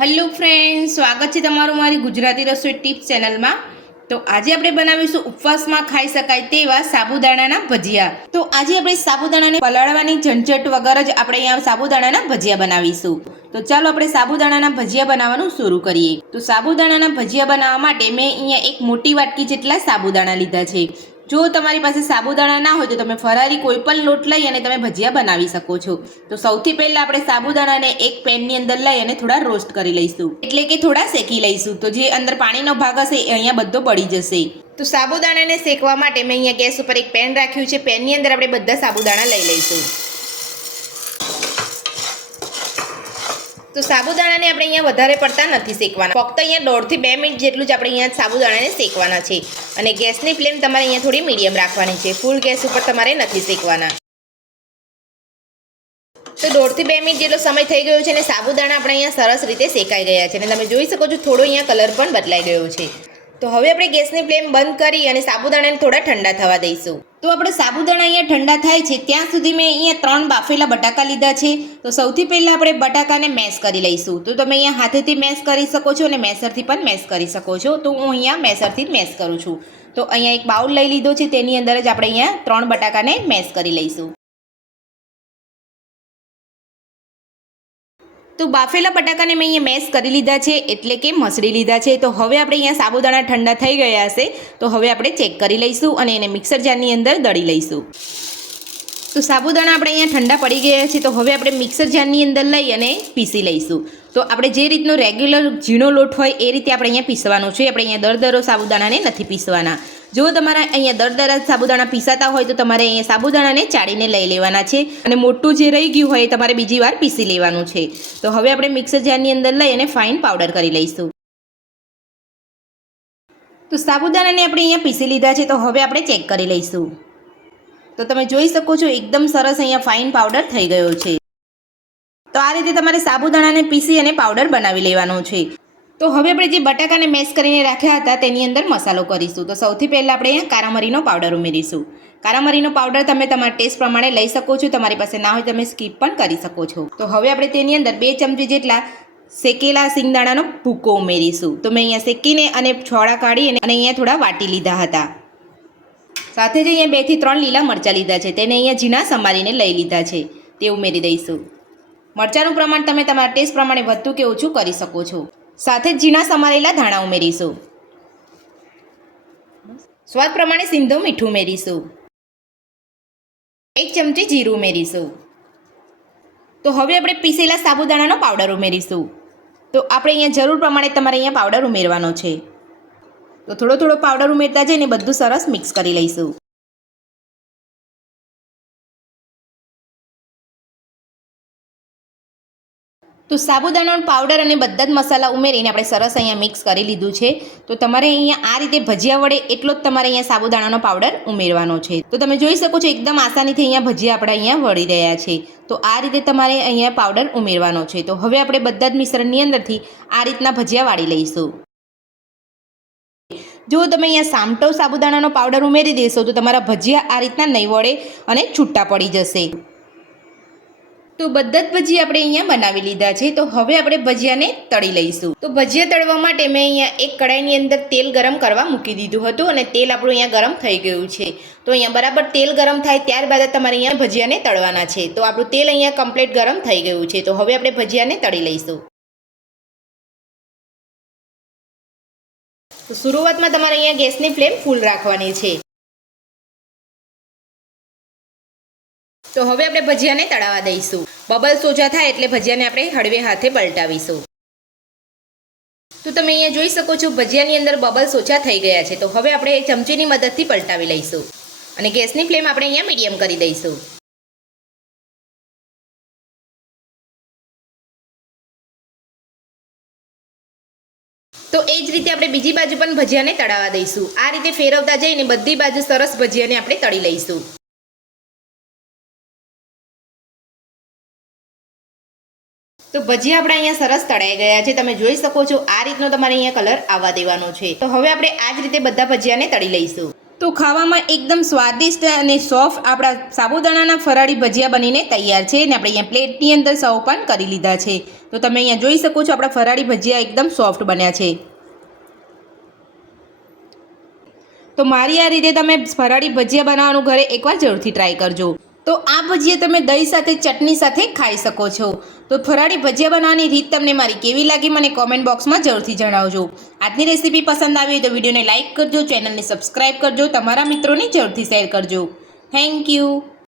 Hello friends, સ્વાગત છે તમારું મારી ગુજરાતી રસોઈ ટિપ્સ ચેનલમાં। તો આજે આપણે બનાવીશું ઉપવાસમાં ખાઈ શકાય તેવા સાબુદાણાના ભજીયા। તો આજે આપણે સાબુદાણાને પલાળવાની ઝંઝટ વગર જ આપણે અહીંયા સાબુદાણાના ભજીયા બનાવીશું। તો ચાલો આપણે સાબુદાણાના ભજીયા બનાવવાનું શરૂ કરીએ। તો સાબુદાણાના ભજીયા બનાવવા માટે મેં અહીંયા એક મોટી વાટકી જેટલા સાબુદાણા લીધા છે। જો તમારી પાસે સાબુદાણા ના હોય તો તમે ફરારી કોઈ પણ લોટ લઈ અને તમે ભજીયા બનાવી શકો છો। તો સૌથી પહેલા આપણે સાબુદાણાને એક પેનની અંદર લઈ અને થોડા રોસ્ટ કરી લઈશું, એટલે કે થોડા શેકી લઈશું। તો જે અંદર પાણીનો ભાગ હશે એ અહીંયા બધો બળી જશે। તો સાબુદાણાને શેકવા માટે મેં અહીંયા ગેસ ઉપર એક પેન રાખ્યું છે। પેનની અંદર આપણે બધા સાબુદાણા લઈ લઈશું। તો સાબુદાણાને આપણે અહીંયા વધારે પડતા નથી શેકવાના, ફક્ત અહીંયા 1.5 થી 2 મિનિટ જેટલું જ આપણે અહીંયા સાબુદાણાને શેકવાના છે। અને ગેસની ફ્લેમ તમારે અહીંયા થોડી મીડિયમ રાખવાની છે, ફૂલ ગેસ ઉપર તમારે નથી શેકવાના। તો 1.5 થી 2 મિનિટ જેટલો સમય થઈ ગયો છે અને સાબુદાણા આપણે અહીંયા સરસ રીતે શેકાઈ ગયા છે અને તમે જોઈ શકો છો થોડો અહીંયા કલર પણ બદલાઈ ગયો છે। તો હવે આપણે ગેસની ફ્લેમ બંધ કરી અને સાબુદાણાને થોડા ઠંડા થવા દઈશું। તો આપણે સાબુદાણા અહીંયા ઠંડા થાય છે ત્યાં સુધી મેં અહીંયા 3 બાફેલા બટાકા લીધા છે। તો સૌથી પહેલાં આપણે બટાકાને મેશ કરી લઈશું। તો તમે અહીંયા હાથેથી મેશ કરી શકો છો અને મેસરથી પણ મેશ કરી શકો છો। તો હું અહીંયા મેસરથી જ મેશ કરું છું। તો અહીંયા એક બાઉલ લઈ લીધો છે, તેની અંદર જ આપણે અહીંયા 3 બટાકાને મેશ કરી લઈશું। તો બાફેલા બટાકાને મેં અહીંયા મેશ કરી લીધા છે, એટલે કે મસળી લીધા છે। તો હવે આપણે અહીંયા સાબુદાણા ઠંડા થઈ ગયા હશે તો હવે આપણે ચેક કરી લઈશું અને એને મિક્સર જારની અંદર દળી લઈશું। તો સાબુદાણા આપણે અહીંયા ઠંડા પડી ગયા છે તો હવે આપણે મિક્સર જારની અંદર લઈ અને પીસી લઈશું। તો આપણે જે રીતનો રેગ્યુલર ઝીણો લોટ હોય એ રીતે આપણે અહીંયા પીસવાનો છે, આપણે અહીંયા દરદરો સાબુદાણાને નથી પીસવાના। જો તમારા અહીંયા દરદરા સાબુદાણા પીસાતા હોય તો તમારે અહીંયા સાબુદાણાને ચાળીને લઈ લેવાના છે અને મોટું જે રહી ગયું હોય એ તમારે બીજી વાર પીસી લેવાનું છે। તો હવે આપણે મિક્સર જારની અંદર લઈ અને ફાઇન પાવડર કરી લઈશું। તો સાબુદાણાને આપણે અહીંયા પીસી લીધા છે તો હવે આપણે ચેક કરી લઈશું। તો તમે જોઈ શકો છો એકદમ સરસ અહીંયા ફાઇન પાવડર થઈ ગયો છે। તો આ રીતે તમારે સાબુદાણાને પીસી અને પાવડર બનાવી લેવાનો છે। તો હવે આપણે જે બટાકાને મેશ કરીને રાખ્યા હતા તેની અંદર મસાલો કરીશું। તો સૌથી પહેલાં આપણે અહીંયા કારામરીનો પાવડર ઉમેરીશું। કારામરીનો પાવડર તમે તમારા ટેસ્ટ પ્રમાણે લઈ શકો છો, તમારી પાસે ના હોય તમે સ્કીપ પણ કરી શકો છો। તો હવે આપણે તેની અંદર 2 ચમચી જેટલા શેકેલા સિંગદાણાનો ભૂકો ઉમેરીશું। તો મેં અહીંયા શેકીને અને છોડા કાઢી અને અહીંયા થોડા વાટી લીધા હતા। સાથે જ અહીંયા 2 થી 3 લીલા મરચાં લીધા છે, તેને અહીંયા ઝીણા સમારીને લઈ લીધા છે, તે ઉમેરી દઈશું। મરચાંનું પ્રમાણ તમે તમારા ટેસ્ટ પ્રમાણે વધતું કે ઓછું કરી શકો છો। સાથે જ ઝીણા સમારેલા ધાણા ઉમેરીશું। સ્વાદ પ્રમાણે સિંધો મીઠું ઉમેરીશું। 1 ચમચી જીરું ઉમેરીશું। તો હવે આપણે પીસેલા સાબુદાણાનો પાવડર ઉમેરીશું। તો આપણે અહીંયા જરૂર પ્રમાણે તમારે અહીંયા પાવડર ઉમેરવાનો છે। તો થોડો થોડો પાવડર ઉમેરતા જઈને બધું સરસ મિક્સ કરી લઈશું। તો સાબુદાણાનો પાવડર અને બધા જ મસાલા ઉમેરીને આપણે સરસ અહીંયા મિક્સ કરી લીધું છે। તો તમારે અહીંયા આ રીતે ભજીયા વડે એટલો જ તમારે અહીંયા સાબુદાણાનો પાવડર ઉમેરવાનો છે। તો તમે જોઈ શકો છો એકદમ આસાનીથી અહીંયા ભજીયા આપણે અહીંયા વળી રહ્યા છે। તો આ રીતે તમારે અહીંયા પાવડર ઉમેરવાનો છે। તો હવે આપણે બધા જ મિશ્રણની અંદરથી આ રીતના ભજીયા વાળી લઈશું। જો તમે અહીંયા સામટો સાબુદાણાનો પાવડર ઉમેરી દેશો તો તમારા ભજીયા આ રીતના નહીં વળે અને છૂટા પડી જશે। તો બધા જ ભજીયા આપણે અહીંયા બનાવી લીધા છે। તો હવે આપણે ભજીયાને તળી લઈશું। તો ભજીયા તળવા માટે મેં અહીંયા એક કડાઈની અંદર તેલ ગરમ કરવા મૂકી દીધું હતું અને તેલ આપણું અહીંયા ગરમ થઈ ગયું છે। તો અહીંયા બરાબર તેલ ગરમ થાય ત્યારબાદ તમારે અહીંયા ભજીયાને તળવાના છે। તો આપણું તેલ અહીંયા કમ્પ્લીટ ગરમ થઈ ગયું છે। તો હવે આપણે ભજીયાને તળી લઈશું। તો શરૂઆતમાં તમારે અહીંયા ગેસની ફ્લેમ ફૂલ રાખવાની છે। તો હવે આપણે ભજીયાને તળાવવા દઈશું। બબલ્સ ઓછા થાય એટલે ભજીયાને આપણે હળવે હાથે પલટાવીશું। તો તમે અહીંયા જોઈ શકો છો ભજીયાની અંદર બબલ્સ ઓછા થઈ ગયા છે। તો હવે આપણે ચમચીની મદદથી પલટાવી લઈશું અને ગેસની ફ્લેમ આપણે અહીંયા મીડિયમ કરી દઈશું। તો એ જ રીતે આપણે બીજી બાજુ પણ ભજીયાને તળાવવા દઈશું। આ રીતે ફેરવતા જઈને બધી બાજુ સરસ ભજીયાને આપણે તળી લઈશું। તો ભજીયા આપણા અહીંયા સરસ તળાઈ ગયા છે, તમે જોઈ શકો છો આ રીતનો તમારે અહીંયા કલર આવવા દેવાનો છે। તો હવે આપણે આ જ રીતે બધા ભજીયાને તળી લઈશું। તો ખાવામાં એકદમ સ્વાદિષ્ટ અને સોફ્ટ આપણા સાબુદાણાના ફરાળી ભજીયા બનીને તૈયાર છે અને આપણે અહીંયા પ્લેટની અંદર સર્વ પણ કરી લીધા છે। તો તમે અહીંયા જોઈ શકો છો આપણા ફરાળી ભજીયા એકદમ સોફ્ટ બન્યા છે. તો મારી આ રીતે તમે ફરાળી ભજીયા બનાવવાનું ઘરે એકવાર જરૂરથી ટ્રાય કરજો. તો આ ભજીયા તમે દહીં સાથે ચટણી સાથે ખાઈ શકો છો. તો ફરાળી ભજીયા બનાવવાની રીત તમને મારી કેવી લાગી મને કોમેન્ટ બોક્સમાં જરૂરથી જણાવજો. આજની રેસીપી પસંદ આવી હોય તો વિડીયોને લાઇક કરજો, ચેનલને સબસ્ક્રાઇબ કરજો, તમારા મિત્રોને જરૂરથી શેર કરજો. Thank you.